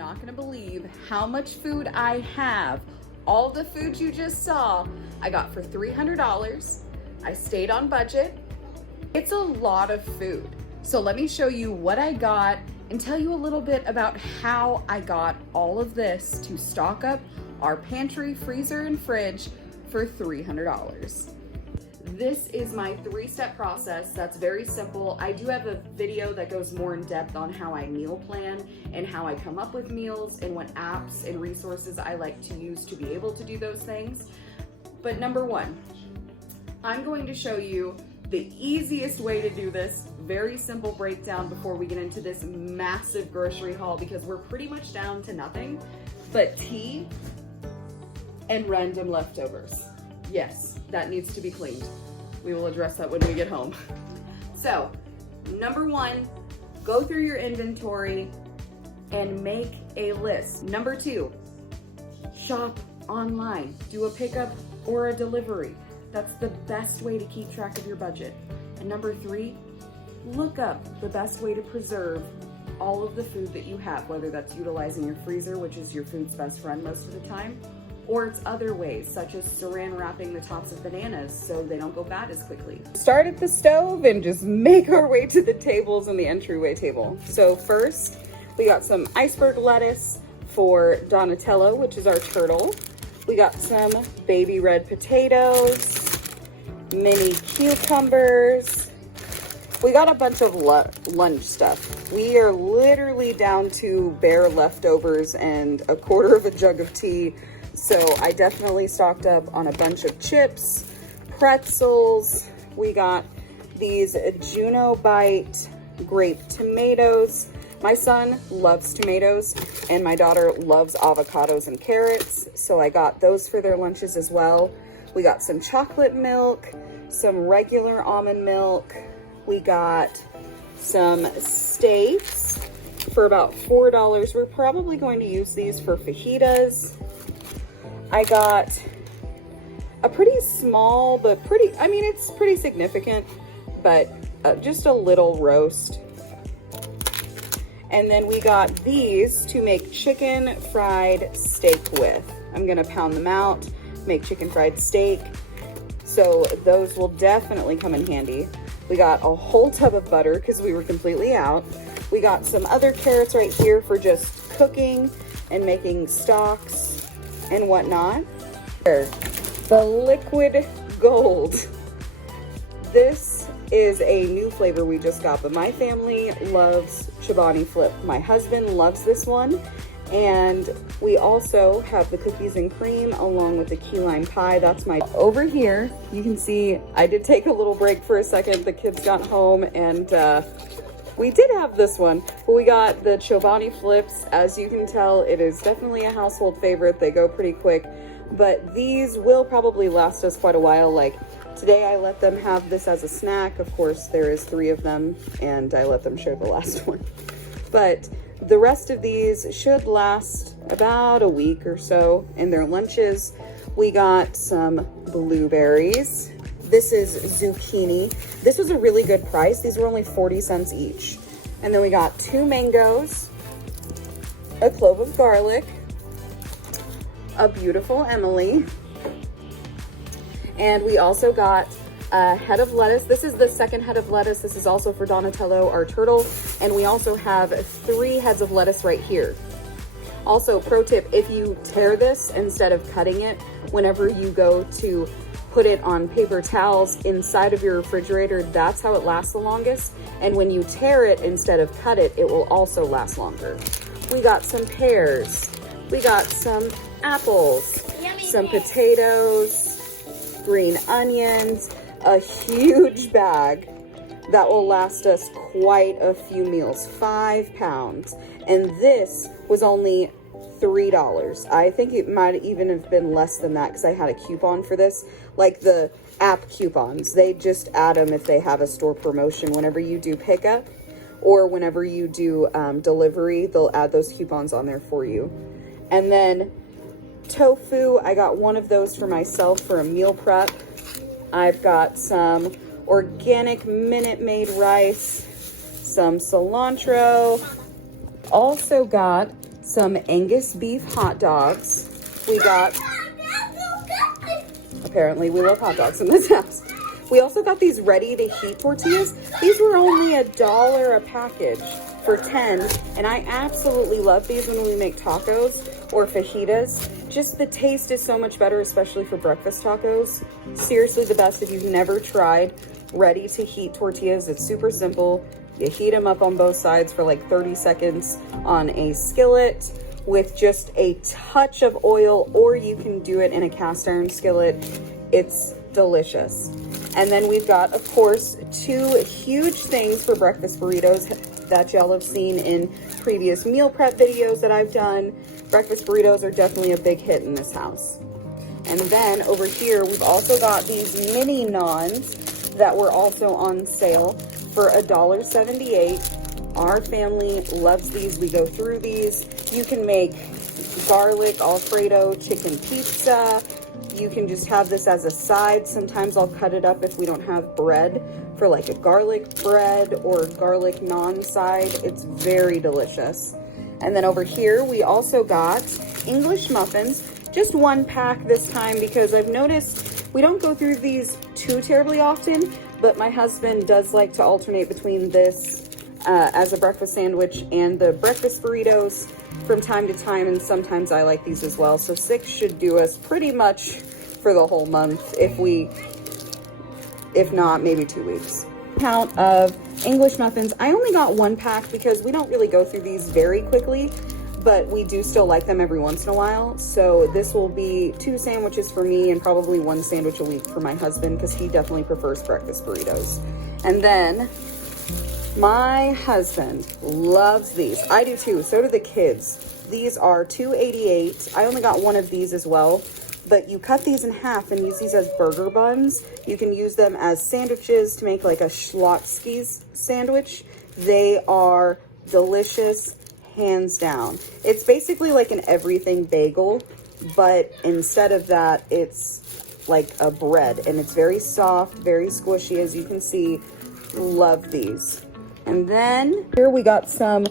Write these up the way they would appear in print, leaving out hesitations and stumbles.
not gonna believe how much food I have. All the food you just saw, I got for $300. I stayed on budget. It's a lot of food. So let me show you what I got and tell you a little bit about how I got all of this to stock up our pantry, freezer, and fridge for $300. This is my 3-step process. That's very simple. I do have a video that goes more in depth on how I meal plan and how I come up with meals and what apps and resources I like to use to be able to do those things. But number one, I'm going to show you the easiest way to do this. Very simple breakdown before we get into this massive grocery haul, because we're pretty much down to nothing but tea and random leftovers. Yes, that needs to be cleaned. We will address that when we get home. So, number one, go through your inventory and make a list. Number two, shop online. Do a pickup or a delivery. That's the best way to keep track of your budget. And number three, look up the best way to preserve all of the food that you have, whether that's utilizing your freezer, which is your food's best friend most of the time, or it's other ways, such as saran wrapping the tops of bananas so they don't go bad as quickly. Start at the stove and just make our way to the tables and the entryway table. So first, we got some iceberg lettuce for Donatello, which is our turtle. We got some baby red potatoes, mini cucumbers. We got a bunch of lunch stuff. We are literally down to bare leftovers and a quarter of a jug of tea. So I definitely stocked up on a bunch of chips, pretzels. We got these Juno Bite grape tomatoes. My son loves tomatoes and my daughter loves avocados and carrots. So I got those for their lunches as well. We got some chocolate milk, some regular almond milk. We got some steaks for about $4. We're probably going to use these for fajitas. I got a pretty small, but it's pretty significant, but just a little roast. And then we got these to make chicken fried steak with. I'm gonna pound them out, make chicken fried steak. So those will definitely come in handy. We got a whole tub of butter because we were completely out. We got some other carrots right here for just cooking and making stocks and whatnot. The liquid gold. This is a new flavor we just got, but my family loves Chobani Flip. My husband loves this one. And we also have the cookies and cream along with the key lime pie. That's my, over here, you can see I did take a little break for a second. The kids got home and we did have this one, but we got the Chobani Flips. As you can tell, it is definitely a household favorite. They go pretty quick, but these will probably last us quite a while. Like today I let them have this as a snack. Of course, there is 3 of them and I let them share the last one. But the rest of these should last about a week or so in their lunches. We got some blueberries. This is zucchini. This was a really good price. These were only 40 cents each. And then we got 2 mangoes, a clove of garlic, a beautiful Emily, and we also got a head of lettuce. This is the second head of lettuce. This is also for Donatello, our turtle. And we also have 3 heads of lettuce right here. Also, pro tip, if you tear this instead of cutting it, whenever you go to put it on paper towels inside of your refrigerator, that's how it lasts the longest. And when you tear it instead of cut it, it will also last longer. We got some pears. We got some apples, some potatoes, green onions, a huge bag that will last us quite a few meals, 5 pounds. And this was only $3. I think it might even have been less than that because I had a coupon for this, like the app coupons. They just add them if they have a store promotion. Whenever you do pickup or whenever you do delivery, they'll add those coupons on there for you. And then tofu, I got one of those for myself for a meal prep. I've got some organic Minute Maid rice, some cilantro, also got some Angus beef hot dogs. We got, apparently we love hot dogs in this house. We also got these ready to heat tortillas. These were only $1 a package for 10, and I absolutely love these when we make tacos or fajitas. Just the taste is so much better, especially for breakfast tacos. Seriously the best if you've never tried ready to heat tortillas. It's super simple. You heat them up on both sides for like 30 seconds on a skillet with just a touch of oil, or you can do it in a cast iron skillet. It's delicious. And then we've got, of course, 2 huge things for breakfast burritos that y'all have seen in previous meal prep videos that I've done. Breakfast burritos are definitely a big hit in this house. And then over here, we've also got these mini naans that were also on sale for $1.78. Our family loves these. We go through these. You can make garlic Alfredo chicken pizza. You can just have this as a side. Sometimes I'll cut it up if we don't have bread for like a garlic bread or garlic naan side. It's very delicious. And then over here, we also got English muffins. Just 1 pack this time because I've noticed we don't go through these too terribly often, but my husband does like to alternate between this as a breakfast sandwich and the breakfast burritos from time to time, and sometimes I like these as well. So 6 should do us pretty much for the whole month, if not, maybe 2 weeks. Count of English muffins. I only got 1 pack because we don't really go through these very quickly, but we do still like them every once in a while. So this will be 2 sandwiches for me and probably 1 sandwich a week for my husband because he definitely prefers breakfast burritos. And then my husband loves these. I do too. So do the kids. These are $2.88. I only got 1 of these as well, but you cut these in half and use these as burger buns. You can use them as sandwiches to make like a Schlotzsky's sandwich. They are delicious, hands down. It's basically like an everything bagel, but instead of that, it's like a bread, and it's very soft, very squishy, as you can see. Love these. And then here we got some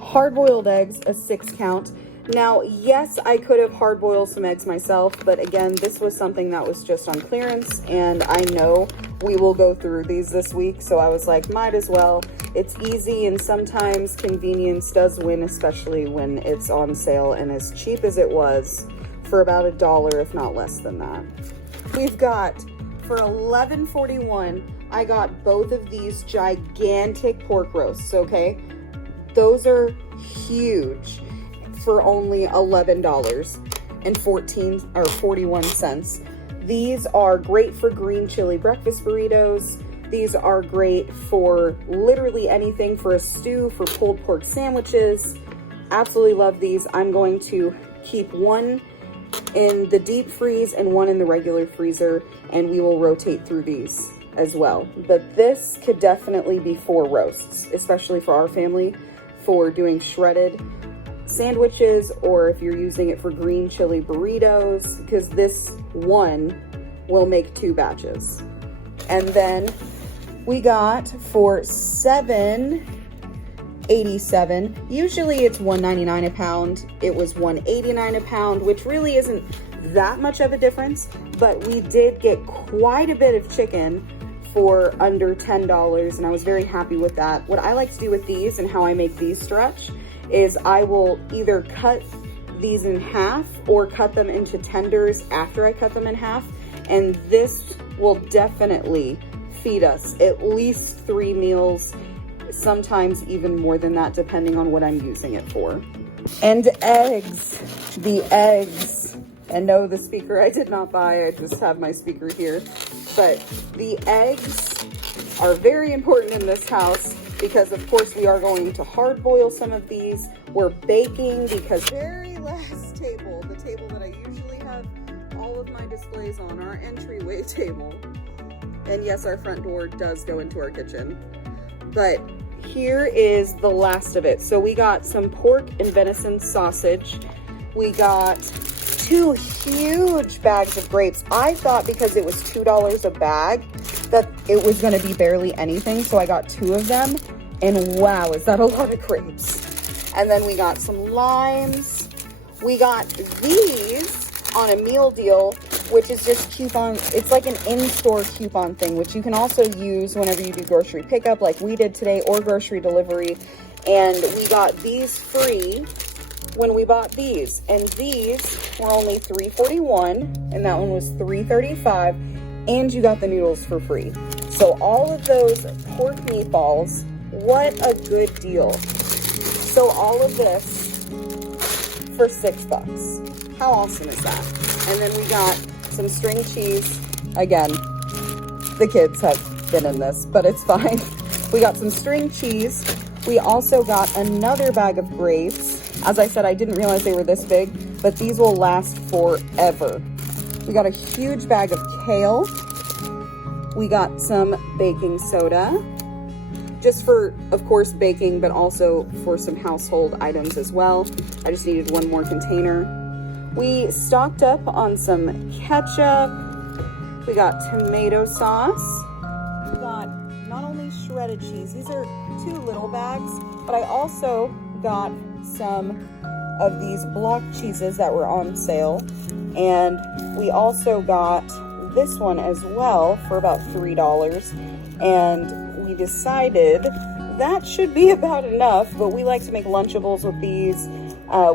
hard-boiled eggs, a 6 count. Now, yes, I could have hard-boiled some eggs myself, but again, this was something that was just on clearance, and I know we will go through these this week, so I was like, might as well. It's easy, and sometimes convenience does win, especially when it's on sale, and as cheap as it was, for about $1, if not less than that. We've got, for $11.41, I got both of these gigantic pork roasts, okay? Those are huge for only $11.41. These are great for green chili breakfast burritos. These are great for literally anything, for a stew, for pulled pork sandwiches. Absolutely love these. I'm going to keep 1 in the deep freeze and 1 in the regular freezer, and we will rotate through these as well. But this could definitely be for roasts, especially for our family, for doing shredded sandwiches, or if you're using it for green chili burritos, because this one will make 2 batches. And then we got for $7.87. Usually it's $1.99 a pound. It was $1.89 a pound, which really isn't that much of a difference, but we did get quite a bit of chicken for under $10, and I was very happy with that. What I like to do with these and how I make these stretch is I will either cut these in half or cut them into tenders after I cut them in half, and this will definitely feed us at least 3 meals, sometimes even more than that, depending on what I'm using it for. And eggs, the eggs. And no, the speaker I did not buy, I just have my speaker here. But the eggs are very important in this house because of course we are going to hard boil some of these. We're baking because very last table, the table that I usually have all of my displays on, our entryway table. And yes, our front door does go into our kitchen. But here is the last of it. So we got some pork and venison sausage. We got 2 huge bags of grapes. I thought because it was $2 a bag that it was going to be barely anything, so I got 2 of them, and wow, is that a lot of grapes. And then we got some limes. We got these on a meal deal, which is just coupon. It's like an in-store coupon thing, which you can also use whenever you do grocery pickup like we did today, or grocery delivery. And we got these free when we bought these, and these were only $3.41 and that one was $3.35, and you got the noodles for free. So all of those pork meatballs, what a good deal. So all of this for $6. How awesome is that? And then we got some string cheese. Again, the kids have been in this, but it's fine. We got some string cheese. We also got another bag of grapes. As I said, I didn't realize they were this big, but these will last forever. We got a huge bag of kale. We got some baking soda, just for, of course, baking, but also for some household items as well. I just needed one more container. We stocked up on some ketchup. We got tomato sauce. We got not only shredded cheese, these are 2 little bags, but I also got some of these block cheeses that were on sale, and we also got this one as well for about $3, and we decided that should be about enough, but we like to make Lunchables with these.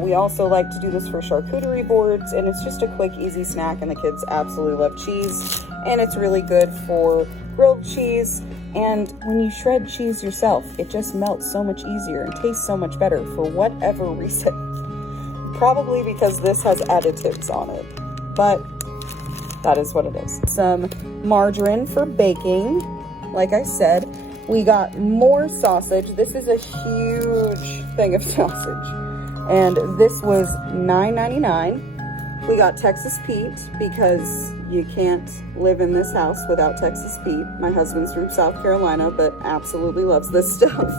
We also like to do this for charcuterie boards, and it's just a quick, easy snack, and the kids absolutely love cheese, and it's really good for grilled cheese. And when you shred cheese yourself, it just melts so much easier and tastes so much better for whatever reason. Probably because this has additives on it, but that is what it is. Some margarine for baking. Like I said, we got more sausage. This is a huge thing of sausage, and this was $9.99. We got Texas Pete because you can't live in this house without Texas Pete. My husband's from South Carolina, but absolutely loves this stuff.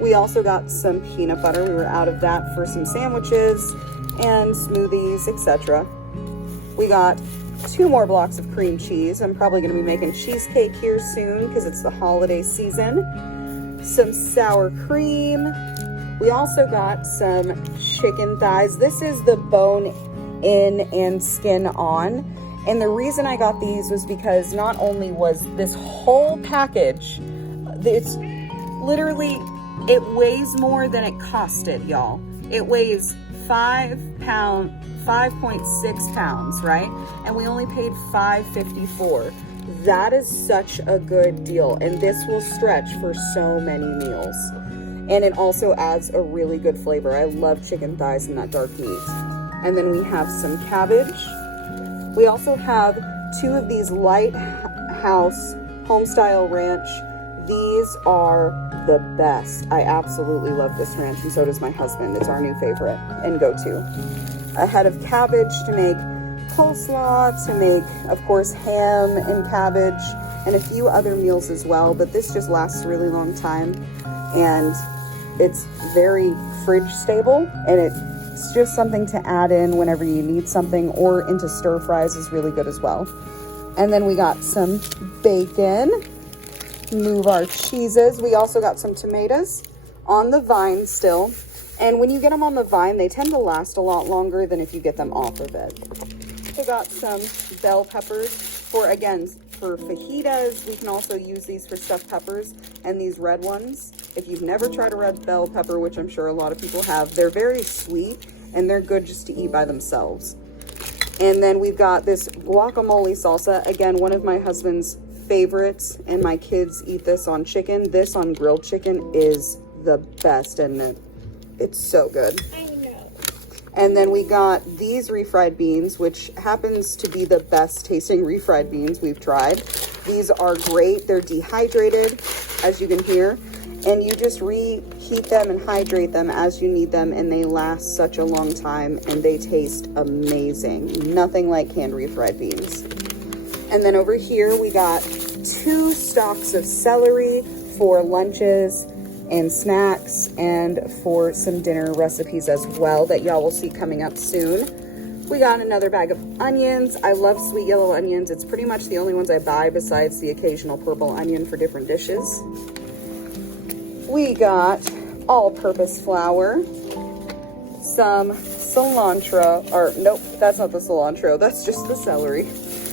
We also got some peanut butter. We were out of that for some sandwiches and smoothies, etc. We got 2 more blocks of cream cheese. I'm probably going to be making cheesecake here soon because it's the holiday season. Some sour cream. We also got some chicken thighs. This is the bone in and skin on. And the reason I got these was because not only was this whole package, it's literally, it weighs more than it costed, y'all. It weighs 5.6 pounds, right? And we only paid $5.54. That is such a good deal, and this will stretch for so many meals. And it also adds a really good flavor. I love chicken thighs and that dark meat. And then we have some cabbage. We also have 2 of these Lighthouse Homestyle Ranch. These are the best. I absolutely love this ranch, and so does my husband. It's our new favorite and go-to. A head of cabbage to make coleslaw, to make, of course, ham and cabbage, and a few other meals as well. But this just lasts a really long time, and it's very fridge stable, and it's just something to add in whenever you need something, or into stir fries is really good as well. And then we got some bacon. Move our cheeses. We also got some tomatoes on the vine still. And when you get them on the vine, they tend to last a lot longer than if you get them off of it. We got some bell peppers for, again, for fajitas. We can also use these for stuffed peppers, and these red ones. If you've never tried a red bell pepper, which I'm sure a lot of people have, they're very sweet and they're good just to eat by themselves. And then we've got this guacamole salsa. Again, one of my husband's favorites, and my kids eat this on chicken. This on grilled chicken is the best, isn't it? It's so good. I know. And then we got these refried beans, which happens to be the best tasting refried beans we've tried. These are great. They're dehydrated, as you can hear, and you just reheat them and hydrate them as you need them, and they last such a long time, and they taste amazing. Nothing like canned refried beans. And then over here we got 2 stalks of celery for lunches and snacks, and for some dinner recipes as well that y'all will see coming up soon. We got another bag of onions. I love sweet yellow onions. It's pretty much the only ones I buy besides the occasional purple onion for different dishes. We got all-purpose flour, some cilantro, or nope, that's not the cilantro, that's just the celery.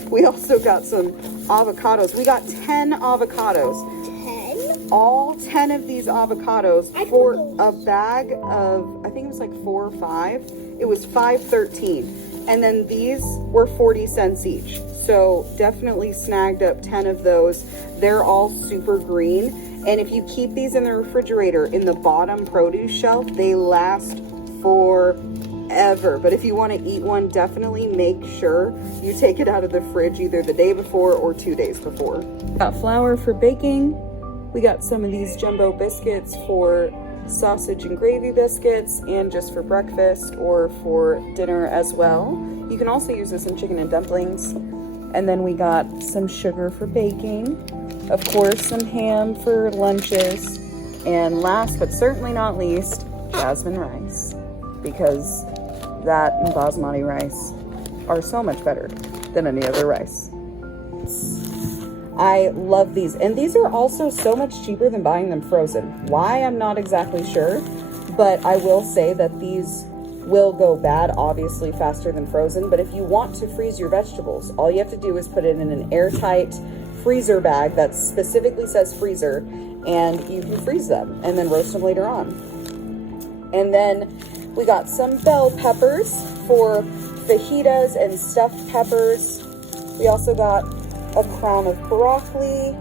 We also got some avocados. We got 10 avocados. 10? All 10 of these avocados for a bag of, I think it was like 4 or 5. It was $5.13. And then these were 40 cents each. So definitely snagged up 10 of those. They're all super green. And if you keep these in the refrigerator in the bottom produce shelf, they last forever. But if you want to eat one, definitely make sure you take it out of the fridge either the day before or 2 days before. Got flour for baking. We got some of these jumbo biscuits for sausage and gravy biscuits, and just for breakfast or for dinner as well. You can also use this in chicken and dumplings. And then we got some sugar for baking. Of course, some ham for lunches. And last but certainly not least, jasmine rice. Because that and basmati rice are so much better than any other rice. I love these. And these are also so much cheaper than buying them frozen. Why, I'm not exactly sure. But I will say that these will go bad, obviously, faster than frozen. But if you want to freeze your vegetables, all you have to do is put it in an airtight freezer bag that specifically says freezer, and you can freeze them and then roast them later on. And then we got some bell peppers for fajitas and stuffed peppers. We also got a crown of broccoli.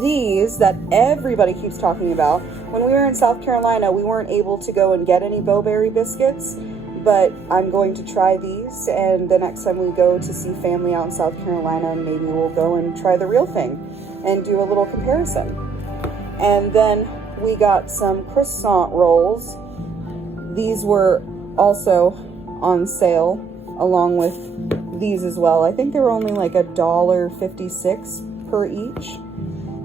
These that everybody keeps talking about. When we were in South Carolina, we weren't able to go and get any Bo-Berry biscuits, but I'm going to try these, and the next time we go to see family out in South Carolina, maybe we'll go and try the real thing and do a little comparison. And then we got some croissant rolls. These were also on sale along with these as well. I think they were only like $1.56 per each.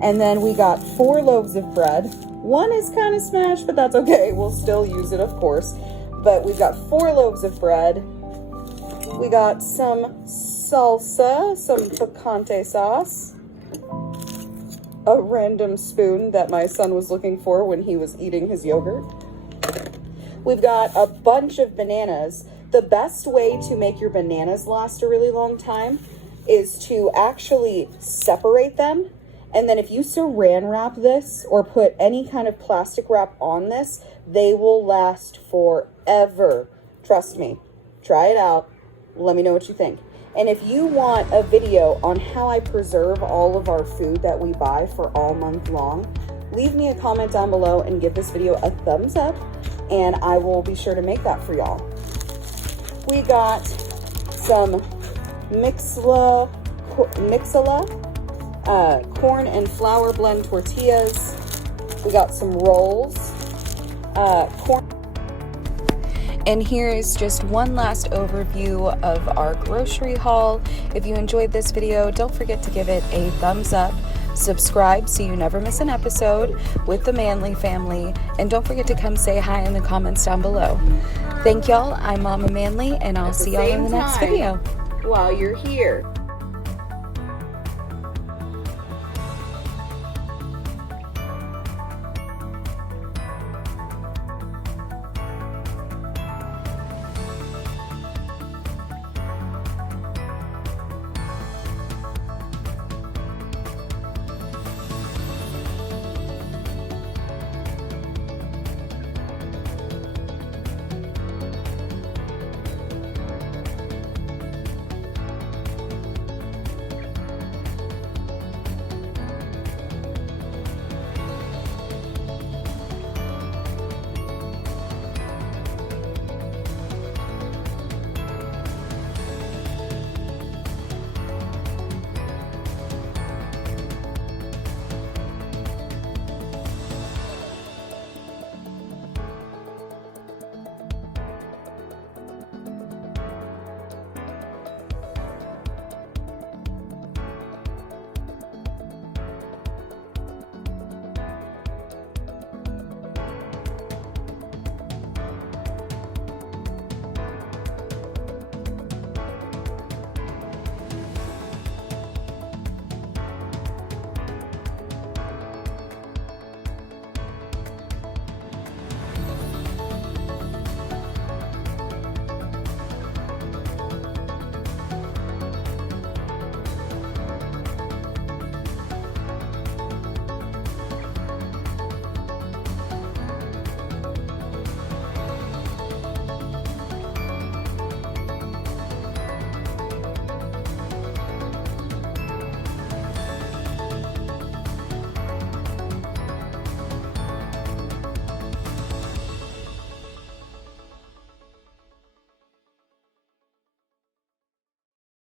And then we got 4 loaves of bread. One is kind of smashed, but that's okay. We'll still use it, of course. But we've got 4 loaves of bread. We got some salsa, some picante sauce. A random spoon that my son was looking for when he was eating his yogurt. We've got a bunch of bananas. The best way to make your bananas last a really long time is to actually separate them. And then if you saran wrap this or put any kind of plastic wrap on this, they will last forever. Trust me. Try it out. Let me know what you think. And if you want a video on how I preserve all of our food that we buy for all month long, leave me a comment down below and give this video a thumbs up, and I will be sure to make that for y'all. We got some Mixala corn and flour blend tortillas. We got some rolls, corn. And here is just one last overview of our grocery haul. If you enjoyed this video, don't forget to give it a thumbs up, subscribe so you never miss an episode with the Manly family, and don't forget to come say hi in the comments down below. Thank y'all. I'm Mama Manly, and I'll see y'all in the next video. While you're here.